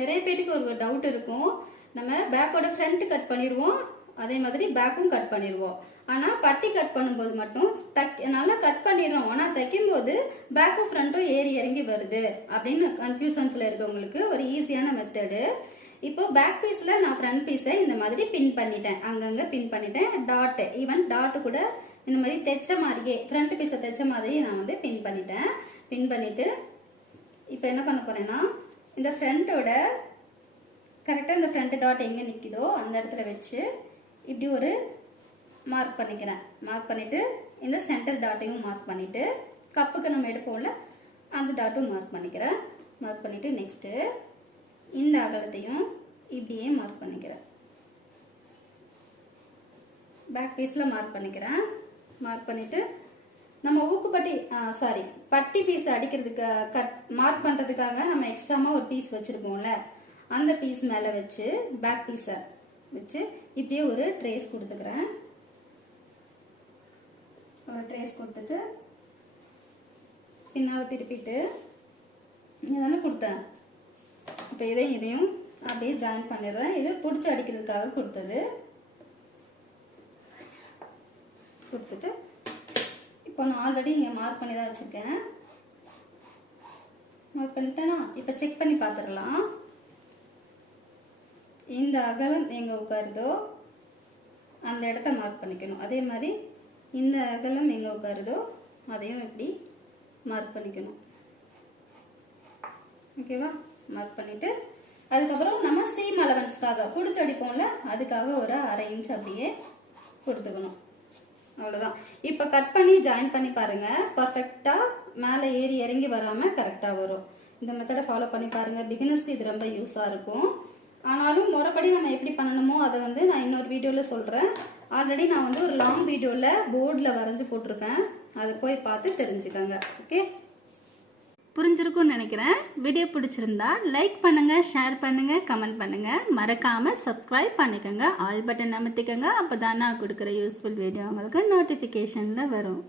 நிறைய பேருக்கு ஒரு டவுட் இருக்கும். நம்ம பேக்கோட ஃப்ரண்ட் கட் பண்ணிடுவோம் அதே மாதிரி பேக்கும் கட் பண்ணிடுவோம் ஆனால் பட்டி கட் பண்ணும்போது மட்டும் தக் நல்லா கட் பண்ணிடுறோம். ஆனால் தைக்கும்போது பேக்கும் ஃப்ரண்ட்டும் ஏறி இறங்கி வருது. அப்படின்னு கன்ஃபியூசன்ஸில் இருக்கவங்களுக்கு ஒரு ஈஸியான மெத்தடு இப்போ பேக் பீஸில் நான் ஃப்ரண்ட் பீஸை இந்த மாதிரி பின் பண்ணிட்டேன். அங்கங்கே பின் பண்ணிட்டேன். டாட்டு ஈவன் டாட்டு கூட இந்த மாதிரி தைச்ச மாதிரியே ஃப்ரண்ட் பீஸை தைச்ச மாதிரியே நான் வந்து பின் பண்ணிட்டேன். பின் பண்ணிவிட்டு இப்போ என்ன பண்ண போகிறேன்னா இந்த ஃப்ரண்ட்டோட கரெக்டாக இந்த ஃப்ரண்ட் டாட் எங்கே நிற்கிதோ அந்த இடத்துல வச்சு இப்படி ஒரு மார்க் பண்ணிக்கிறேன். மார்க் பண்ணிவிட்டு இந்த சென்டர் டாட்டையும் மார்க் பண்ணிவிட்டு கப்புக்கு நம்ம எடுப்போம்ல அந்த டாட்டும் மார்க் பண்ணிக்கிறேன். மார்க் பண்ணிவிட்டு நெக்ஸ்ட்டு இந்த அகலத்தையும் இப்படியே மார்க் பண்ணிக்கிறேன். பேக் பீஸில் மார்க் பண்ணிக்கிறேன். மார்க் பண்ணிவிட்டு நம்ம ஊக்குப்பட்டி சாரி பட்டி பீஸ் அடிக்கிறதுக்கு கட் மார்க் பண்ணுறதுக்காக நம்ம எக்ஸ்ட்ராமா ஒரு பீஸ் வச்சுருப்போம்ல அந்த பீஸ் மேலே வச்சு பேக் பீஸை வச்சு இப்படியே ஒரு ட்ரேஸ் கொடுத்துக்கிறேன். ஒரு ட்ரேஸ் கொடுத்துட்டு பின்னால் திருப்பிட்டு இதானே கொடுத்தேன். இப்போ இதையும் இதையும் அப்படியே ஜாயின் பண்ணிடுறேன். இது பிடிச்சி அடிக்கிறதுக்காக கொடுத்தது. கொடுத்துட்டு இப்போ நான் ஆல்ரெடி இங்கே மார்க் பண்ணி தான் வச்சுருக்கேன். மார்க் பண்ணிட்டேனா இப்போ செக் பண்ணி பார்த்துடலாம் இந்த அகலம் எங்கே உட்காருதோ அந்த இடத்த மார்க் பண்ணிக்கணும். அதே மாதிரி இந்த அகலம் எங்கே உட்காருதோ அதையும் இப்படி மார்க் பண்ணிக்கணும். ஓகேவா மார்க் பண்ணிவிட்டு அதுக்கப்புறம் நம்ம சீம் அலவன்ஸ்க்காக பிடிச்சி அடிப்போம்ல அதுக்காக ஒரு அரை இன்ச் அப்படியே கொடுத்துக்கணும். அவ்வளோதான் இப்போ கட் பண்ணி ஜாயின் பண்ணி பாருங்கள் பர்ஃபெக்டாக மேலே ஏறி இறங்கி வராமல் கரெக்டாக வரும். இந்த மெத்தடை ஃபாலோ பண்ணி பாருங்கள் பிகினர்ஸ்க்கு இது ரொம்ப யூஸாக இருக்கும். ஆனாலும் முறைப்படி நம்ம எப்படி பண்ணணுமோ அதை வந்து நான் இன்னொரு வீடியோவில் சொல்கிறேன் ஆல்ரெடி நான் வந்து ஒரு லாங் வீடியோவில் போர்டில் வரைஞ்சி போட்டிருப்பேன். அதை போய் பார்த்து தெரிஞ்சுக்கோங்க. ஓகே புரிஞ்சிருக்கும்னு நினைக்கிறேன். வீடியோ பிடிச்சிருந்தா லைக் பண்ணுங்கள் ஷேர் பண்ணுங்கள் கமெண்ட் பண்ணுங்கள் மறக்காமல் சப்ஸ்கிரைப் பண்ணிக்கோங்க. ஆல் பட்டன் அமுத்திக்கோங்க. அப்போ தான் நான் கொடுக்குற யூஸ்ஃபுல் வீடியோ உங்களுக்கு நோட்டிஃபிகேஷனில் வரும்.